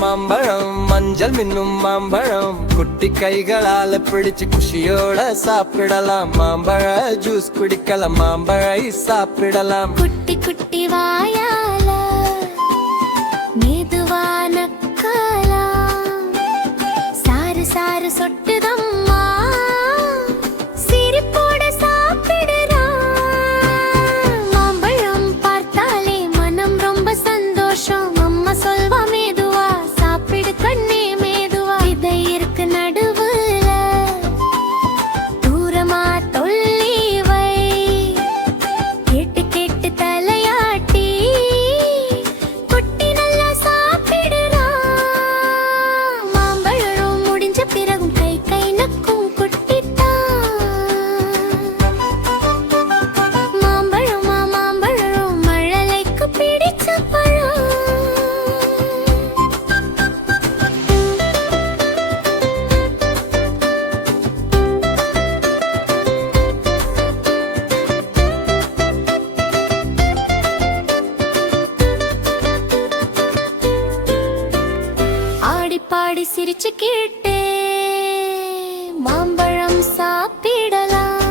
மாம்பழம் மஞ்சள் மின்னும் மாம்பழம் குட்டி கைகளால பிடிச்சு குஷியோட சாப்பிடலாம். மாம்பழ ஜூஸ் குடிக்கலாம், மாம்பழ சாப்பிடலாம். குட்டி குட்டி வாயால மெதுவான காலம் சாறு சாறு சொட்டுதம்மா சிரிப்போட சாப்பிடுறான். மாம்பழம் பார்த்தாலே மனம் ரொம்ப சந்தோஷம். அம்மா சொல்வா மெதுவா சாப்பிடு கண்ணே மெதுவா. இதை இருக்கு நடுவுல தூரமா தொல்லி வை. கேட்டு கேட்டு தலையாட்டி குட்டி நல்லா சாப்பிடுறான். மாம்பழம் முடிஞ்ச பிறகும் கை கை நக்கும் குட்டித்தான். மாம்பழமா மாம்பழம் மழலைக்கு பிடிச்ச பழம். ஆடி பாடி சிரிச்சு கேட்டே மாம்பழம் சாப்பிடலாம்.